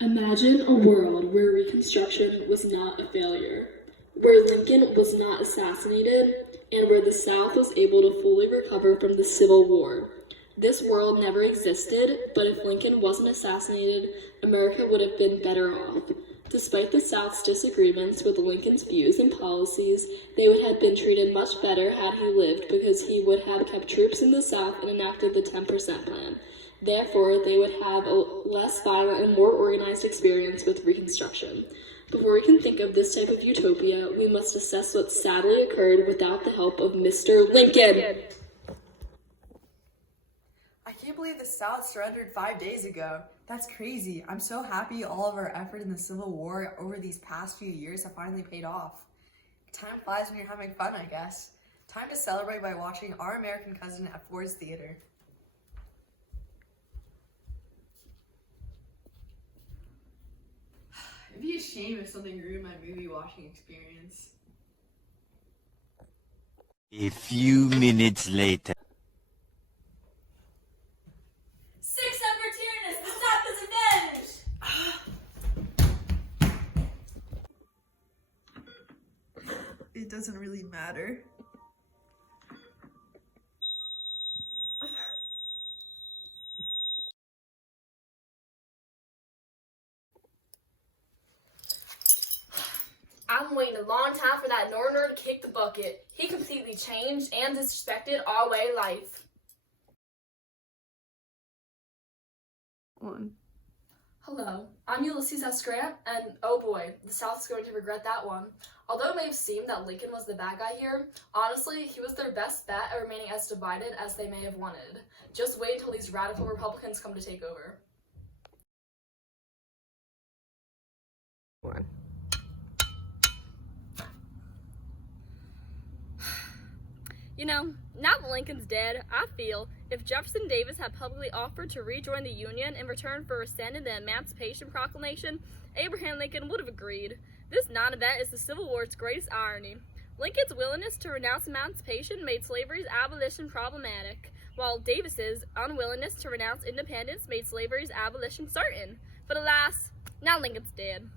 Imagine a world where Reconstruction was not a failure, where Lincoln was not assassinated, and where the South was able to fully recover from the Civil War. This world never existed, but if Lincoln wasn't assassinated, America would have been better off. Despite the South's disagreements with Lincoln's views and policies, they would have been treated much better had he lived because he would have kept troops in the South and enacted the 10% plan. Therefore, they would have a less violent and more organized experience with Reconstruction. Before we can think of this type of utopia, we must assess what sadly occurred without the help of Mr. Lincoln. I can't believe the South surrendered 5 days ago. That's crazy. I'm so happy all of our effort in the Civil War over these past few years have finally paid off. Time flies when you're having fun, I guess. Time to celebrate by watching Our American Cousin at Ford's Theater. It'd be a shame if something ruined my movie watching experience. A few minutes later. It doesn't really matter. I'm waiting a long time for that Northerner to kick the bucket. He completely changed and disrespected our way of life. Hello, I'm Ulysses S. Grant, and oh boy, the South's going to regret that one. Although it may have seemed that Lincoln was the bad guy here, honestly, he was their best bet at remaining as divided as they may have wanted. Just wait until these radical Republicans come to take over. You know, now that Lincoln's dead, I feel if Jefferson Davis had publicly offered to rejoin the Union in return for rescinding the Emancipation Proclamation, Abraham Lincoln would have agreed. This non-event is the Civil War's greatest irony. Lincoln's willingness to renounce emancipation made slavery's abolition problematic, while Davis's unwillingness to renounce independence made slavery's abolition certain. But alas, now Lincoln's dead.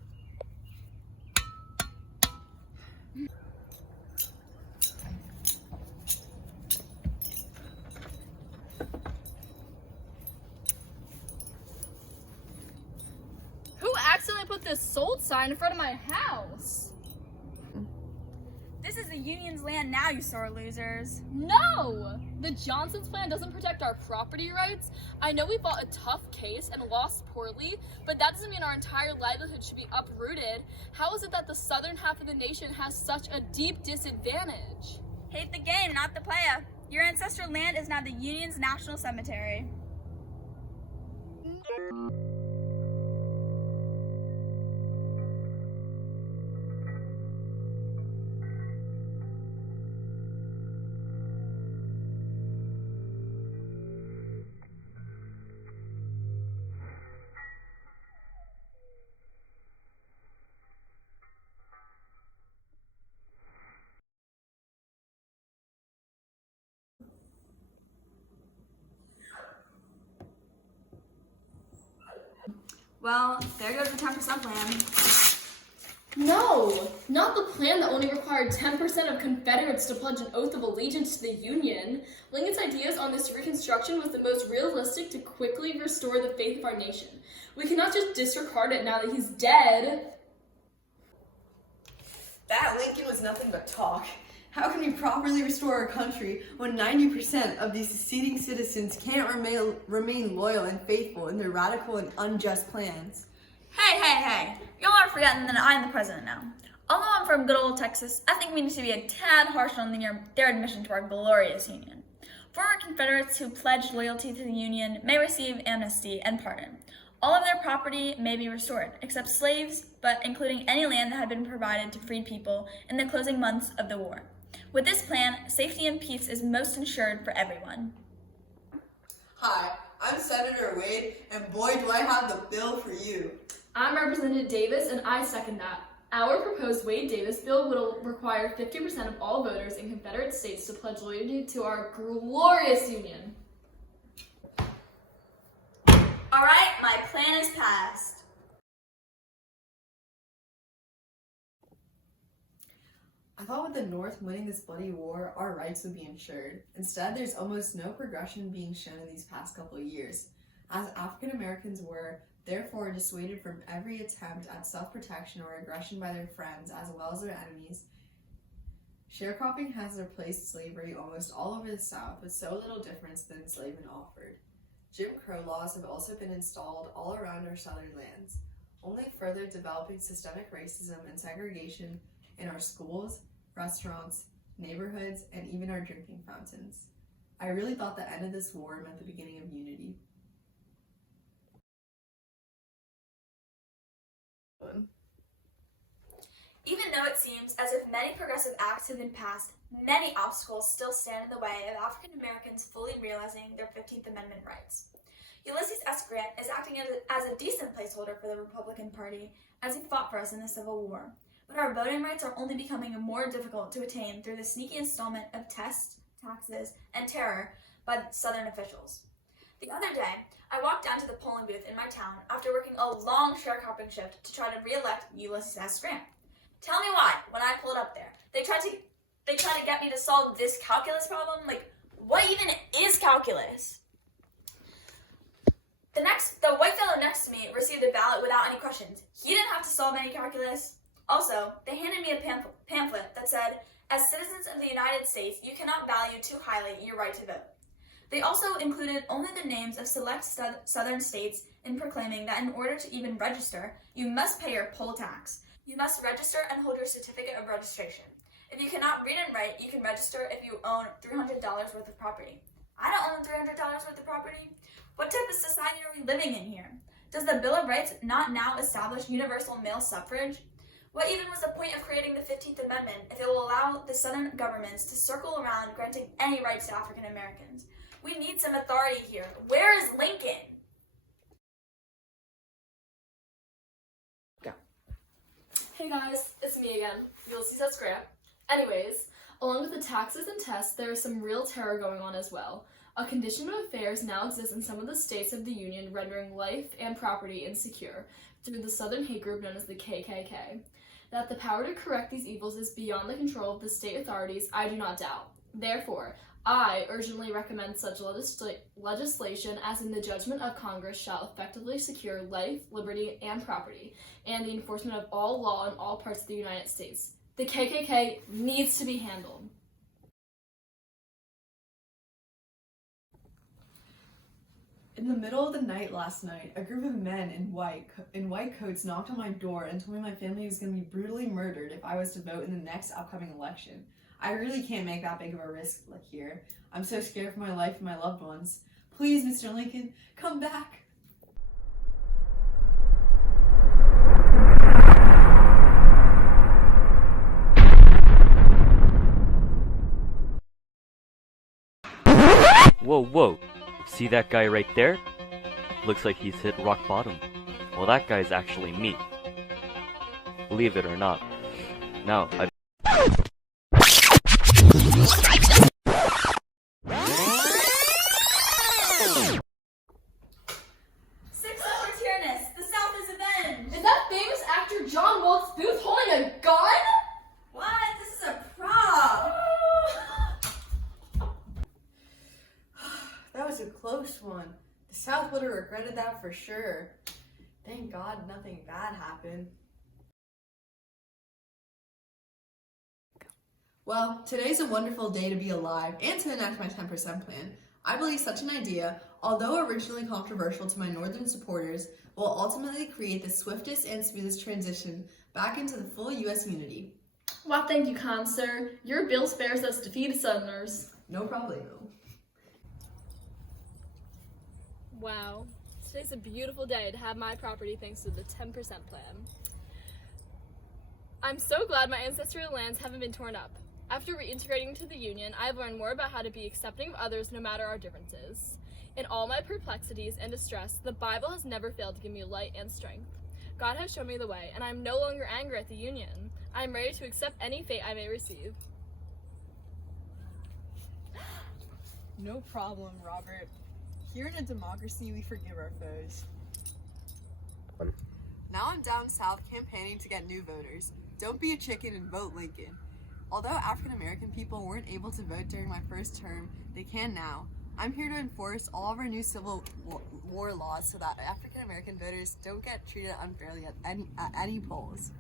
I put this sold sign in front of my house. This is the Union's land now, you sore losers. No! The Johnson's plan doesn't protect our property rights. I know we fought a tough case and lost poorly, but that doesn't mean our entire livelihood should be uprooted. How is it that the southern half of the nation has such a deep disadvantage? Hate the game, not the player. Your ancestral land is now the Union's national cemetery. Well, there goes the 10% plan. No, not the plan that only required 10% of Confederates to pledge an oath of allegiance to the Union. Lincoln's ideas on this Reconstruction was the most realistic to quickly restore the faith of our nation. We cannot just disregard it now that he's dead. That Lincoln was nothing but talk. How can we properly restore our country when 90% of these seceding citizens can't remain loyal and faithful in their radical and unjust plans? Hey. Y'all are forgetting that I'm the president now. Although I'm from good old Texas, I think we need to be a tad harsh on their admission to our glorious Union. Former Confederates who pledged loyalty to the Union may receive amnesty and pardon. All of their property may be restored, except slaves, but including any land that had been provided to freed people in the closing months of the war. With this plan, safety and peace is most ensured for everyone. Hi, I'm Senator Wade, and boy do I have the bill for you. I'm Representative Davis, and I second that. Our proposed Wade-Davis bill will require 50% of all voters in Confederate states to pledge loyalty to our glorious Union. All right, my plan is passed. I thought with the North winning this bloody war, our rights would be ensured. Instead, there's almost no progression being shown in these past couple of years, as African Americans were therefore dissuaded from every attempt at self-protection or aggression by their friends as well as their enemies. Sharecropping has replaced slavery almost all over the South with so little difference than enslavement offered. Jim Crow laws have also been installed all around our southern lands, only further developing systemic racism and segregation in our schools, restaurants, neighborhoods, and even our drinking fountains. I really thought the end of this war meant the beginning of unity. Even though it seems as if many progressive acts have been passed, many obstacles still stand in the way of African Americans fully realizing their 15th Amendment rights. Ulysses S. Grant is acting as a decent placeholder for the Republican Party as he fought for us in the Civil War, but our voting rights are only becoming more difficult to attain through the sneaky installment of tests, taxes, and terror by Southern officials. The other day, I walked down to the polling booth in my town after working a long sharecropping shift to try to re-elect Ulysses S. Grant. Tell me why, when I pulled up there, they tried to get me to solve this calculus problem? Like, what even is calculus? The white fellow next to me received a ballot without any questions. He didn't have to solve any calculus. Also, they handed me a pamphlet that said, as citizens of the United States, you cannot value too highly your right to vote. They also included only the names of select southern states in proclaiming that in order to even register, you must pay your poll tax. You must register and hold your certificate of registration. If you cannot read and write, you can register if you own $300 worth of property. I don't own $300 worth of property. What type of society are we living in here? Does the Bill of Rights not now establish universal male suffrage? What even was the point of creating the 15th Amendment if it will allow the Southern governments to circle around granting any rights to African Americans? We need some authority here. Where is Lincoln? Hey guys, it's me again, Ulysses S. Grant. Anyways, along with the taxes and tests, there is some real terror going on as well. A condition of affairs now exists in some of the states of the Union, rendering life and property insecure through the Southern hate group known as the KKK. That the power to correct these evils is beyond the control of the state authorities, I do not doubt. Therefore, I urgently recommend such legislation as in the judgment of Congress shall effectively secure life, liberty, and property, and the enforcement of all law in all parts of the United States. The KKK needs to be handled. In the middle of the night last night, a group of men in white coats knocked on my door and told me my family was going to be brutally murdered if I was to vote in the next upcoming election. I really can't make that big of a risk here. I'm so scared for my life and my loved ones. Please, Mr. Lincoln, come back. Whoa, whoa. See that guy right there? Looks like he's hit rock bottom. Well, that guy's actually me. Believe it or not. Now, Six up for Tyrannus. The South is avenged. Is that famous actor John Wilkes Booth holding a gun? What? This is a prop. That was a close one. The South would have regretted that for sure. Thank God nothing bad happened. Well, today's a wonderful day to be alive and to enact my 10% plan. I believe such an idea, although originally controversial to my northern supporters, will ultimately create the swiftest and smoothest transition back into the full U.S. unity. Well, thank you, kind sir. Your bill spares us defeated Southerners. No problemo. Wow. Today's a beautiful day to have my property thanks to the 10% plan. I'm so glad my ancestral lands haven't been torn up. After reintegrating into the Union, I've learned more about how to be accepting of others no matter our differences. In all my perplexities and distress, the Bible has never failed to give me light and strength. God has shown me the way, and I am no longer angry at the Union. I am ready to accept any fate I may receive. No problem, Robert. Here in a democracy, we forgive our foes. Now I'm down south campaigning to get new voters. Don't be a chicken and vote Lincoln. Although African American people weren't able to vote during my first term, they can now. I'm here to enforce all of our new Civil War laws so that African American voters don't get treated unfairly at any polls.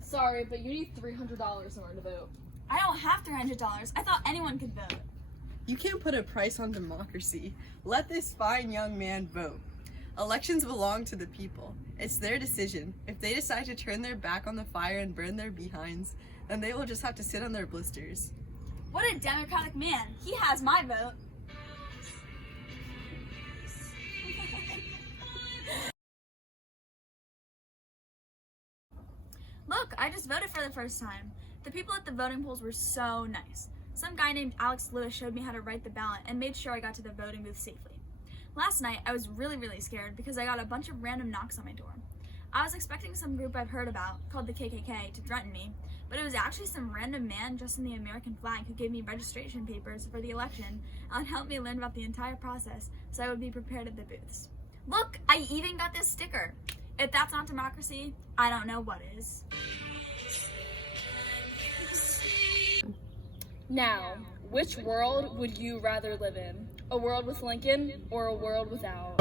Sorry, but you need $300 in order to vote. I don't have $300. I thought anyone could vote. You can't put a price on democracy. Let this fine young man vote. Elections belong to the people. It's their decision. If they decide to turn their back on the fire and burn their behinds, then they will just have to sit on their blisters. What a democratic man. He has my vote. Look, I just voted for the first time. The people at the voting polls were so nice. Some guy named Alex Lewis showed me how to write the ballot and made sure I got to the voting booth safely. Last night, I was really scared because I got a bunch of random knocks on my door. I was expecting some group I've heard about, called the KKK, to threaten me, but it was actually some random man dressed in the American flag who gave me registration papers for the election and helped me learn about the entire process so I would be prepared at the booths. Look, I even got this sticker. If that's not democracy, I don't know what is. Now, which world would you rather live in? A world with Lincoln or a world without?